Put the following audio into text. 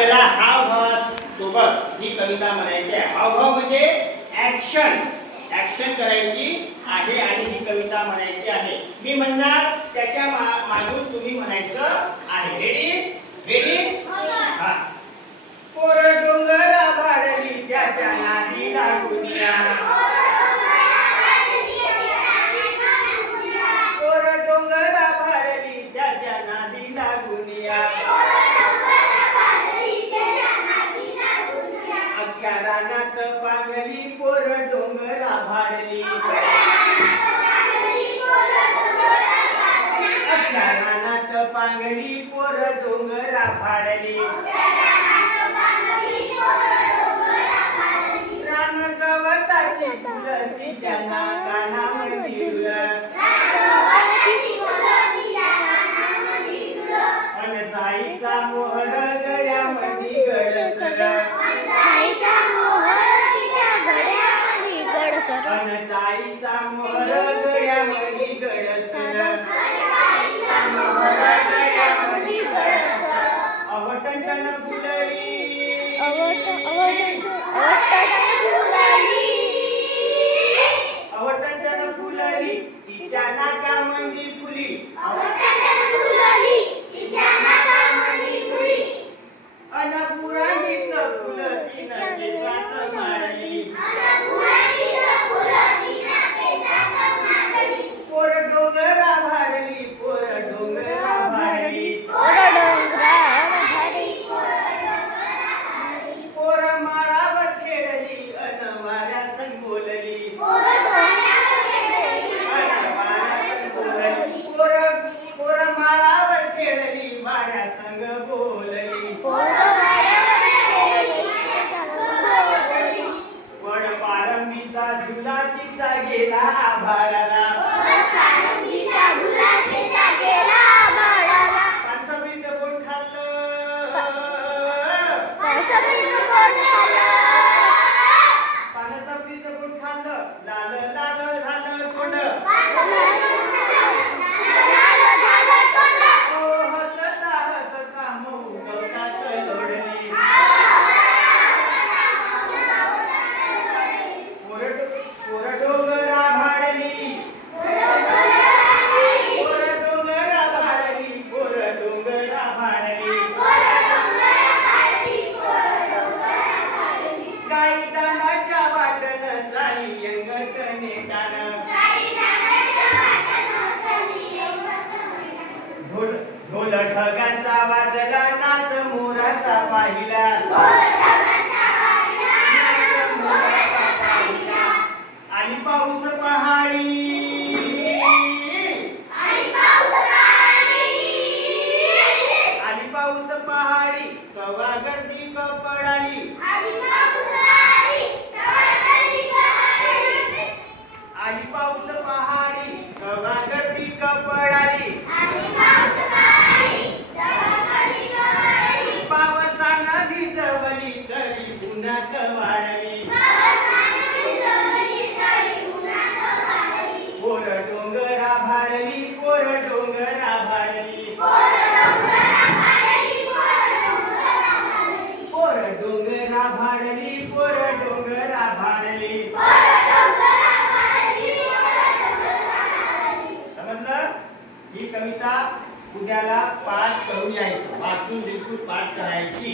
आपल्याला हावभाव सोबत ही कविता म्हणायची आहे. हावभाव म्हणजे ऍक्शन करायची आहे आणि ही कविता म्हणायची आहे. मी म्हणणार त्याच्या मागून तुम्ही म्हणायचं आहे. रेडी हा. पोर डोंगरा भाडली त्याच्या नादी लागुनिया, पोर डोंगरा भाडली त्याच्या नादी लागुनिया, अख्ख्या रानात पांगली पोर डोंगरा भाडली, अख्ख्या रानात पांगली पोर डोंगरा भाडली, रान गवताची फुलं तिच्या नाकानामध्ये अन जाईचा मोहर गळ्यामध्ये गडसर, अन जाईचा मोहर गळ्यामध्ये गडसर, अवटंटन फुलली, अवटंटन फुलली तिच्या नाकामध्ये फुली, अन पुराणीचं फुल तिनं केसात माळली, पोर डोंगरा भाडली, पोर डोंगरा भाडली, पोर माळावर खेळली अन वाऱ्या संग बोलली, पोर माळावर खेळली वाऱ्या संग बोलली, वड पारंबीचा झुला तिचा गेला आभाळाला, पानसबरीचं बोट खाल्लं, पानसबरीचं बोट खाल्लं, लाल लाल झालं तोंड, हसता हसता मऊ गवतात लोळली, पोर डोंगरा भाडली, पोर डोंगरा भाडली, पोर डोंगरा भाडली, गाई दाण्याच्या वाटण झाली अंगत नेटानं, ढोल ढगांचा वाजला नाच मोराचा पाहिला, नाच मोराचा पाहिला, आली पाऊस पहाडी, आली पाऊस पहाडी कवा गर्दी कपडाली, आली पाऊस पहाडी कवा गर्दी कपडाली, पावसानं भिजवली तरी उन्हात वाळली, पोर डोंगरा भाडली, पोर डोंगरा भाडली, पोर डोंगरा भाडली, पोर डोंगरा भाडली. समजलं? ही कविता उद्याला पाठ करून यायचं, वाचून बिलकुल पाठ करायची.